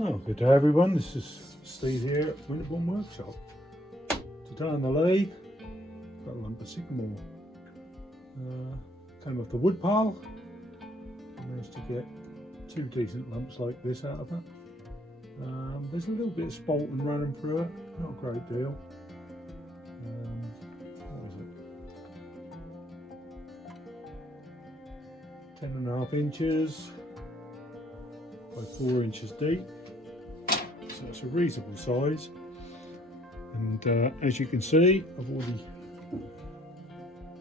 Oh, good day everyone, this is Steve here at Winterbourne Workshop. Today on the lathe, got a lump of sycamore. Came off the wood pile, managed to get two decent lumps like this out of it. There's a little bit of spalting running through it, not a great deal. What is it? 10.5 inches by 4 inches deep. So it's a reasonable size, and as you can see, I've already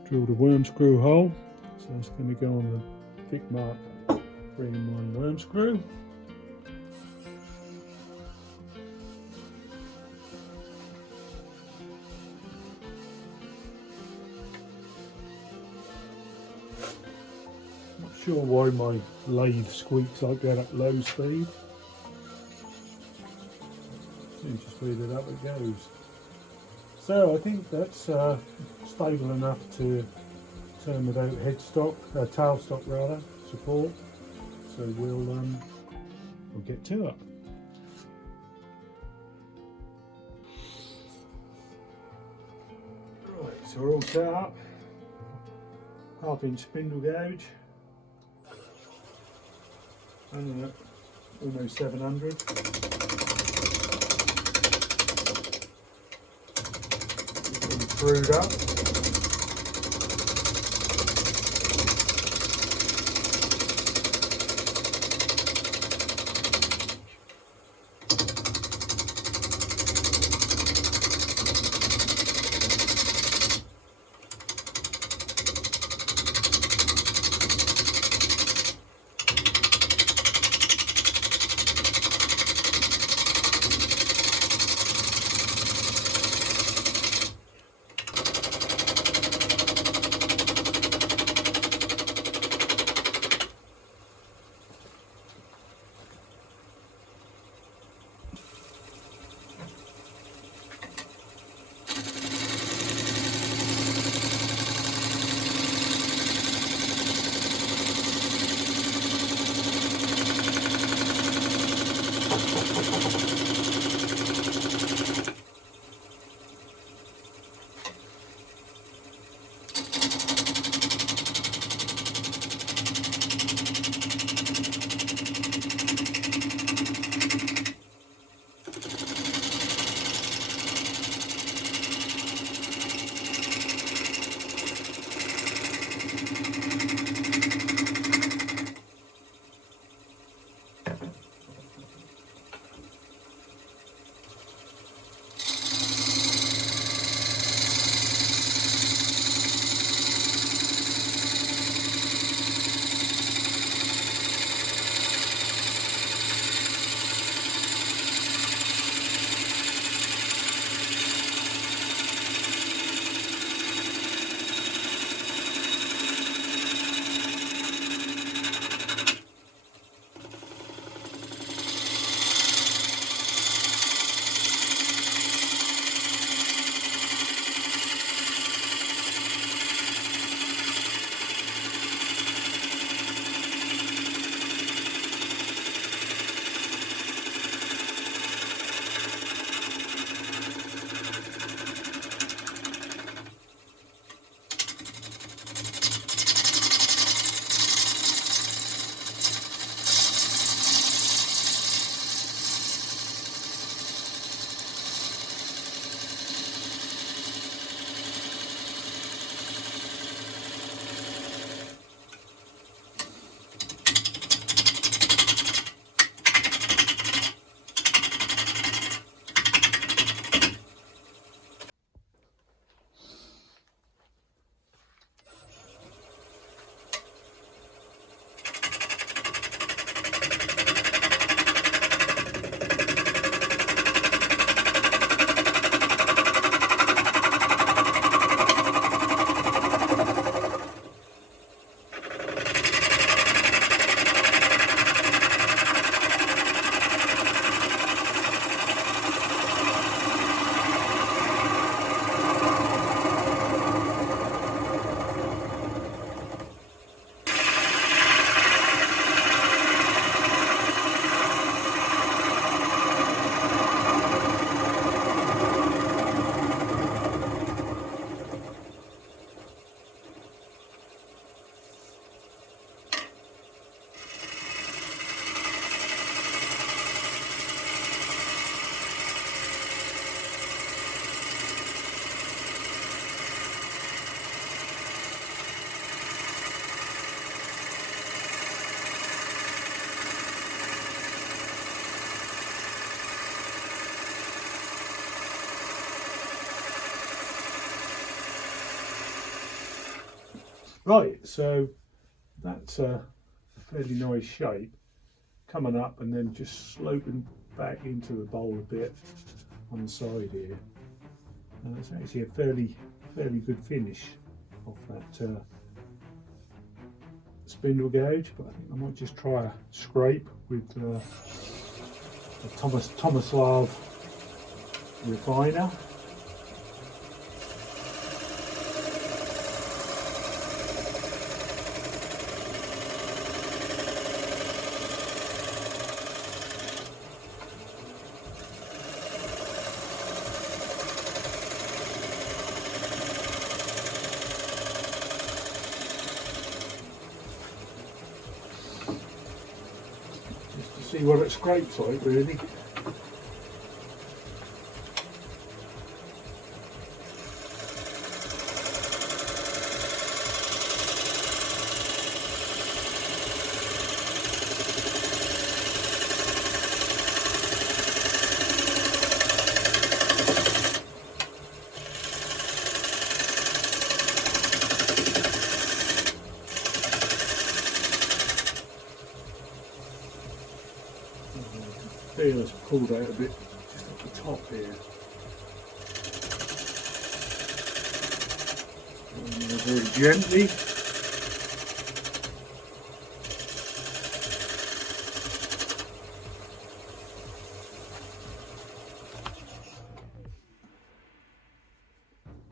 drilled a worm screw hole, so it's going to go on the thick mark 3-in-1 worm screw. Not sure why my lathe squeaks like that at low speed. Just speed it up, it goes. So I think that's stable enough to turn without tailstock rather, support. So we'll get to it. Right, so we're all set up. 1/2 inch spindle gauge. And almost 700. Screwed up. Right, so that's a fairly nice shape, coming up and then just sloping back into the bowl a bit on the side here. And it's actually a fairly good finish off that spindle gauge, but I think I might just try a scrape with a Tomislav refiner. See what it scrapes like, really. Feel it's pulled out a bit just at the top here. Very gently.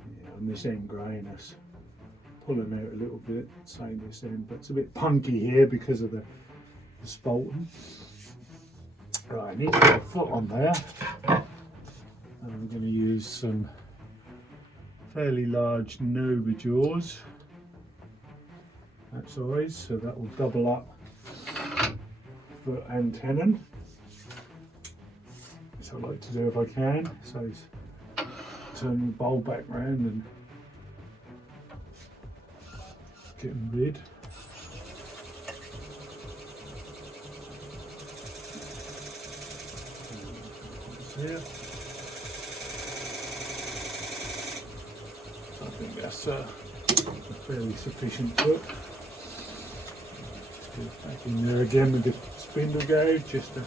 Yeah, on this end grain, that's pulling out a little bit, same this end, but it's a bit punky here because of the spalting. Right, I need to get a foot on there, and I'm going to use some fairly large Nova jaws, that size, so that will double up foot and tenon, which I like to do if I can. So turn the bowl back round and get them rid. Here. I think that's a fairly sufficient foot. Just get it back in there again with the spindle gauge, just to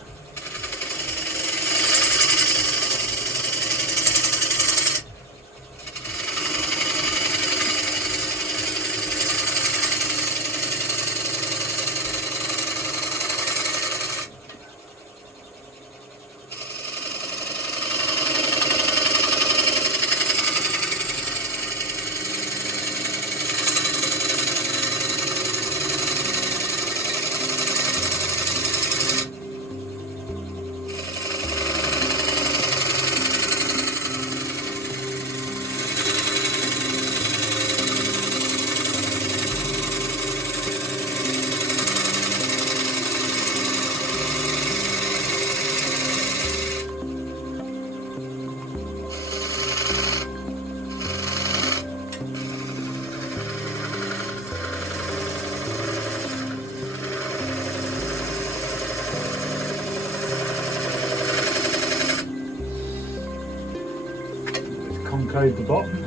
concave the bottom.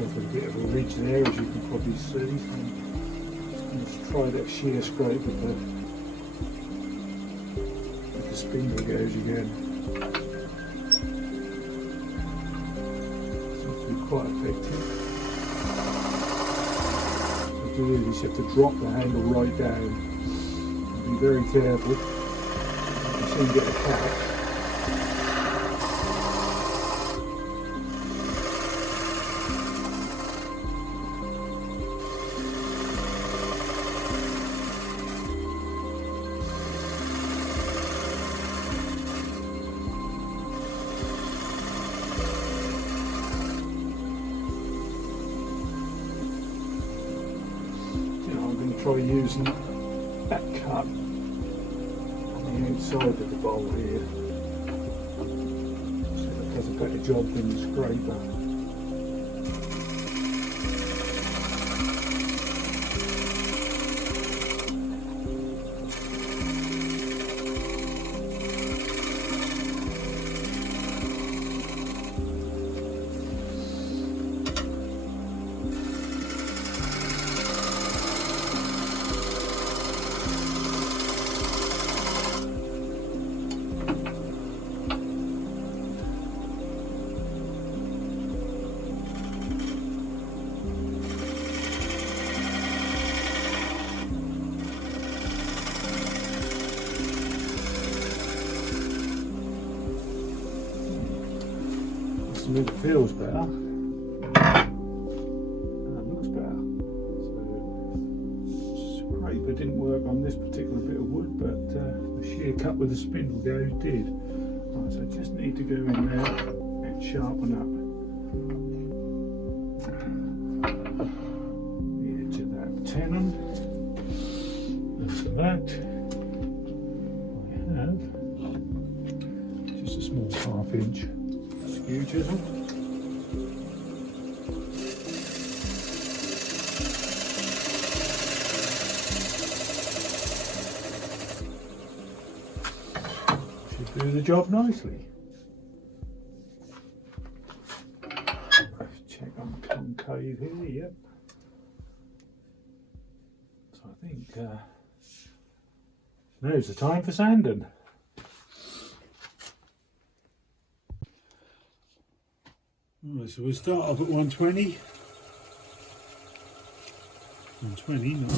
A bit of a ridge there, as you can probably see. Let's try that shear scrape with the spindle gauge again. Seems to be quite effective. To do this, you have to drop the handle right down. Be very careful. You soon get a catch. try using that cut on the outside of the bowl here, so it does a better job than the scraper. It feels better and looks better. So scraper didn't work on this particular bit of wood, but the shear cut with the spindle goes did. Right, so I just need to go in there and sharpen up the edge of that tenon. And for that I have just a small 1/2 inch skew chisel. Should do the job nicely. Let's check on concave here, yep. So I think now's the time for sanding. Right, so we'll start off at 120. 120, no.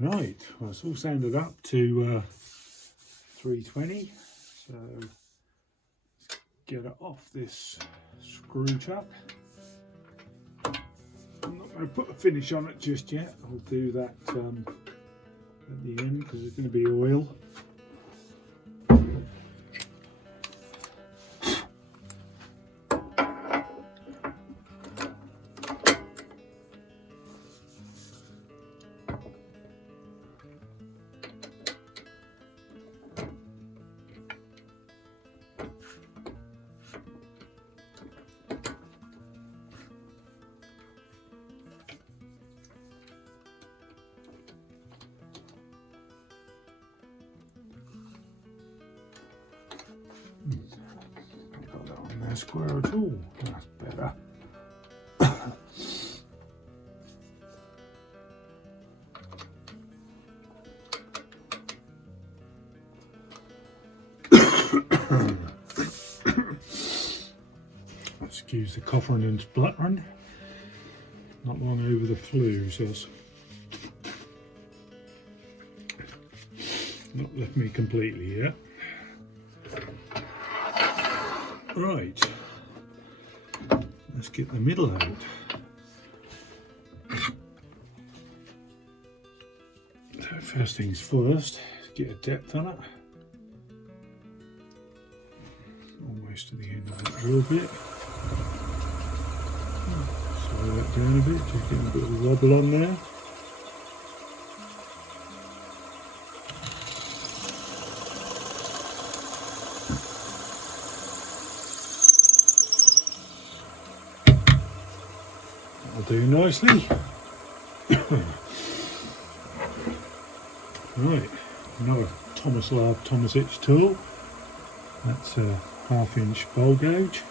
Right, well, it's all sanded up to 320, so let's get it off this screw chuck. I'm not going to put a finish on it just yet. I'll do that at the end because there's going to be oil. Got that on there square at all. That's better. Excuse the coughing and spluttering. Not long over the flu, so it's not left me completely yet. Right, let's get the middle out. So first things first, get a depth on it. Almost to the end of that drill bit. Slow that down a bit, just getting a bit of wobble on there. Do nicely. Right, another Thomas Itch tool. That's 1/2 inch bowl gauge.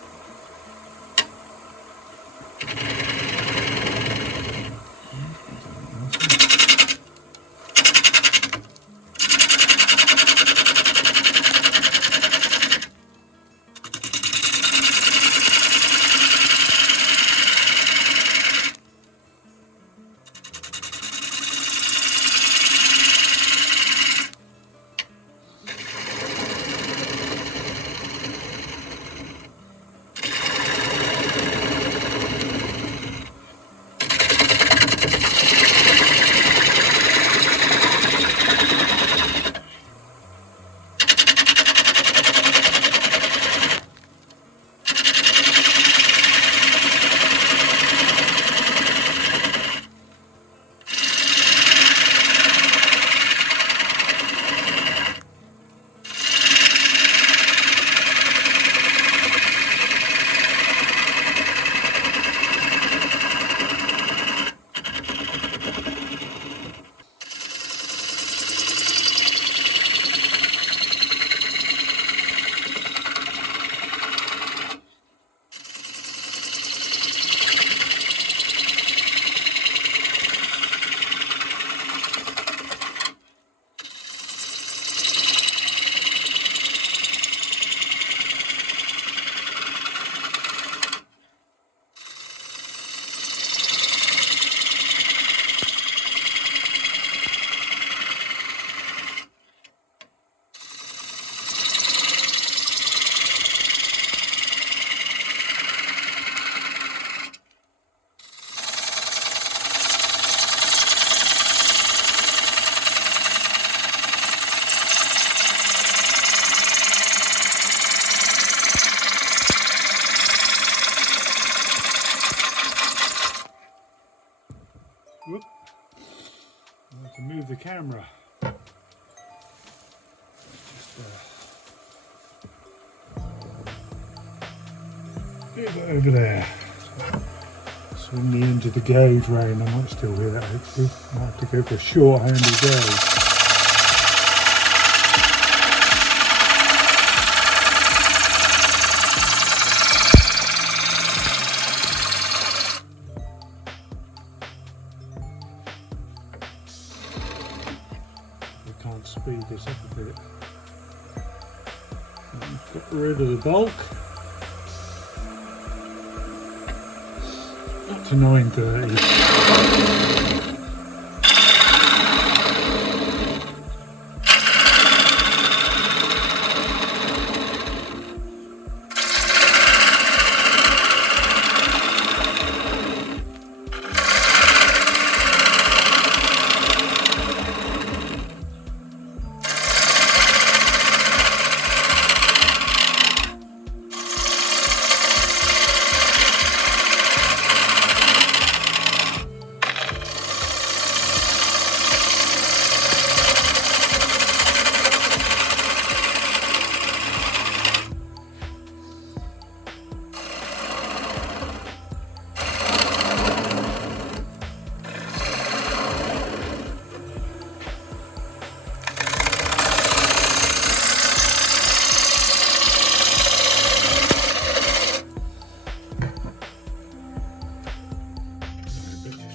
Whoop. I have to move the camera. Just get it over there. Swing the end of the gauge round. I might still hear that actually. I might have to go for a short-handed gauge. Speed this up a bit. Got rid of the bulk. Up to 930.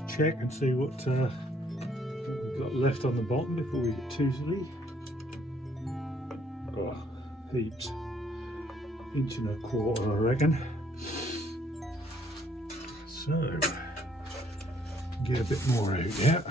Check and see what we've got left on the bottom before we get too silly. Oh, heaps. 1.25 inches, I reckon. So, get a bit more out yet.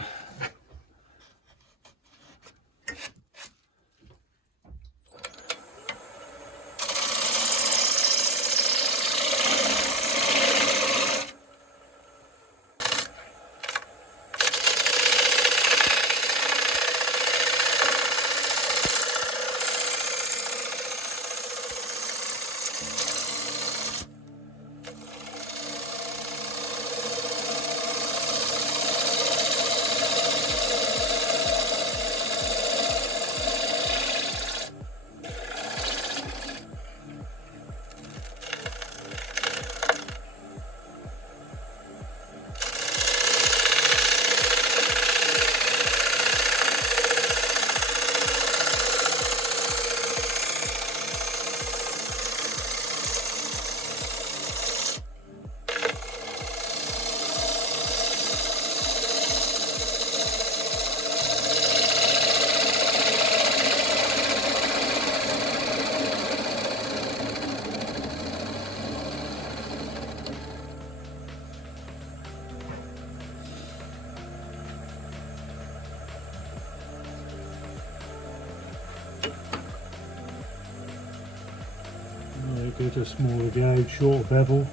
Get a smaller gauge, shorter bevel,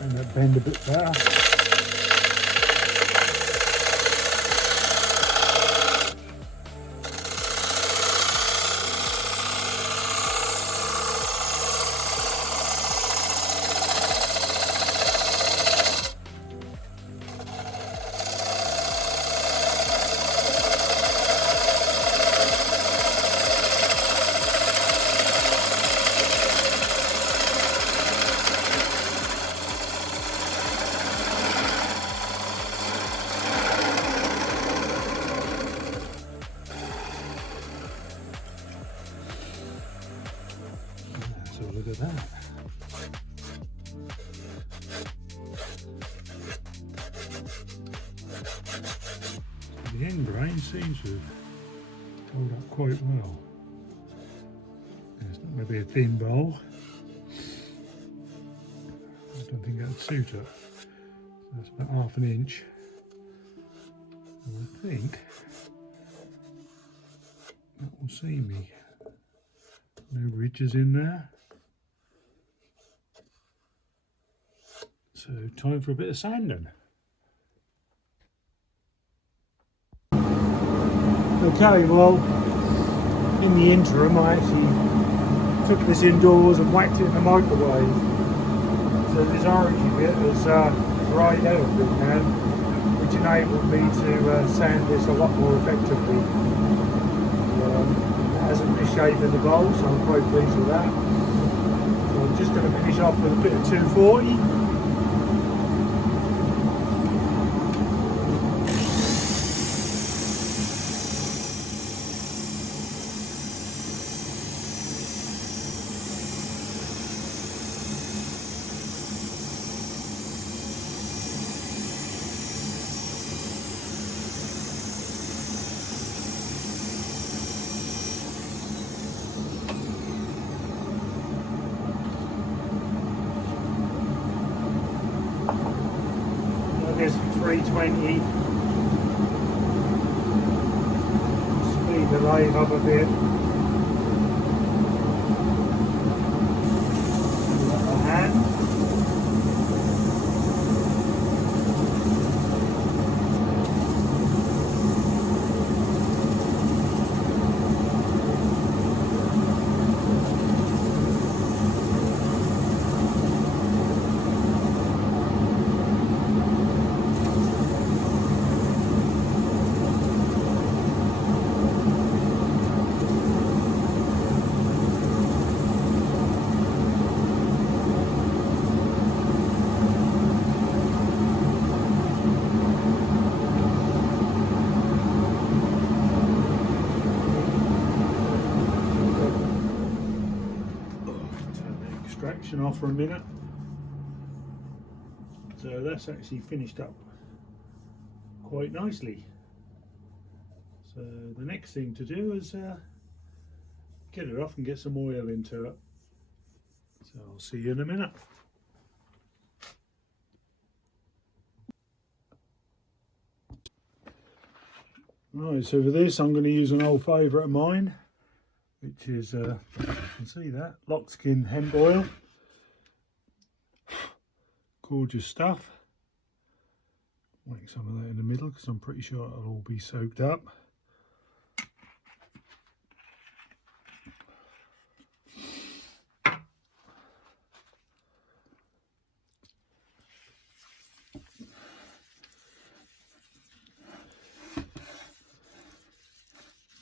and that bend a bit better. So look at that. The end grain seems to have held up quite well. It's not going to be a thin bowl. I don't think that would suit it. So that's about ½ inch. And I think that will see me. No ridges in there. So time for a bit of sanding. Okay, well, in the interim I actually took this indoors and whacked it in the microwave. So this orangey bit has dried out a bit now, which enabled me to sand this a lot more effectively. It hasn't misshapen the bowl, so I'm quite pleased with that. So I'm just going to finish off with a bit of 240. There's 320. Speed the lathe up a bit. The hand. Extraction off for a minute. So that's actually finished up quite nicely. So the next thing to do is get it off and get some oil into it. So I'll see you in a minute. Right, so for this I'm going to use an old favourite of mine, which is, you can see that, Lockskin hemp oil. Gorgeous stuff. Whack some of that in the middle because I'm pretty sure it'll all be soaked up.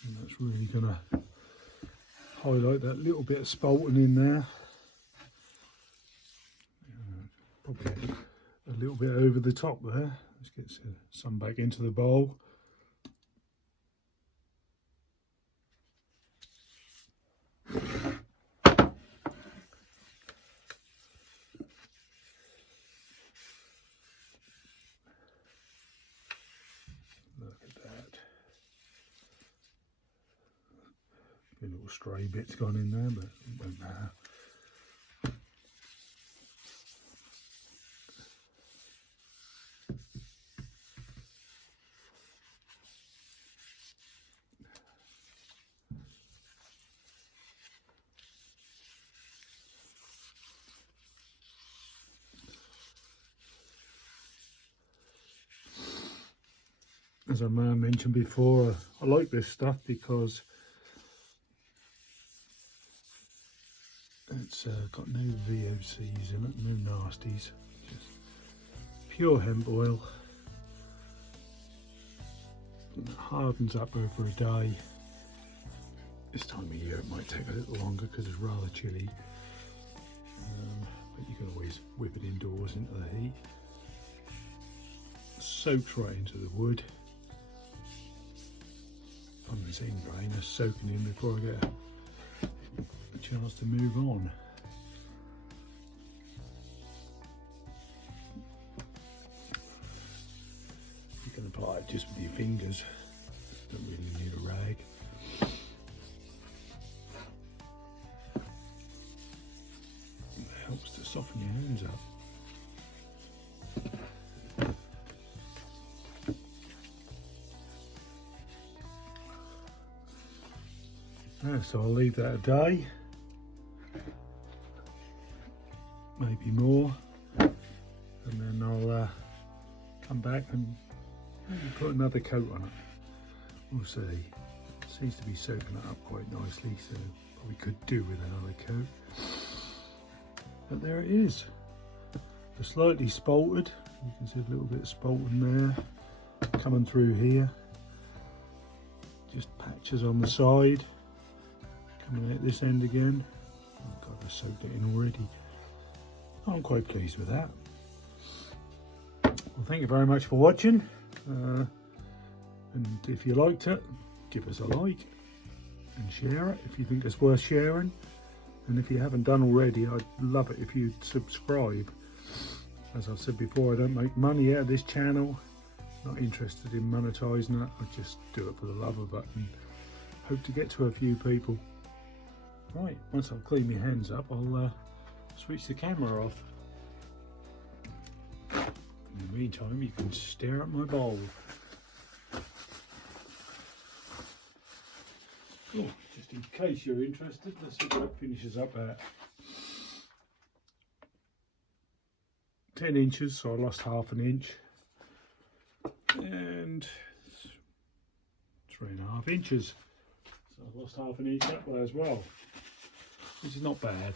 And that's really going to highlight that little bit of spalting in there. Probably a little bit over the top there. Let's get some back into the bowl. Look at that. A little stray bits gone in there, but it won't matter. as I may have mentioned before, I like this stuff because it's got no VOCs in it, no nasties, just pure hemp oil. And it hardens up over a day. This time of year it might take a little longer because it's rather chilly, but you can always whip it indoors into the heat. Soaks right into the wood. On this end grain, just soaking in before I get a chance to move on. You can apply it just with your fingers, don't really need a rag. It helps to soften your hands up. So I'll leave that a day, maybe more, and then I'll come back and maybe put another coat on it. We'll see. It seems to be soaking it up quite nicely, so probably could do with another coat. But there it is. It's slightly spalted. You can see a little bit of spalting there, coming through here. Just patches on the side. Coming at this end again. Oh God, I soaked it in already. I'm quite pleased with that. Well, thank you very much for watching. And if you liked it, give us a like and share it if you think it's worth sharing. And if you haven't done already, I'd love it if you'd subscribe. As I've said before, I don't make money out of this channel. Not interested in monetizing it. I just do it for the love of it and hope to get to a few people. Right, once I've cleaned my hands up, I'll switch the camera off. In the meantime, you can stare at my bowl. Oh, just in case you're interested, let's see what it finishes up at. 10 inches, so I lost half an inch. And 3.5 inches. So I've lost half an inch that way as well, which is not bad.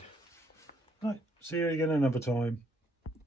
Right, see you again another time.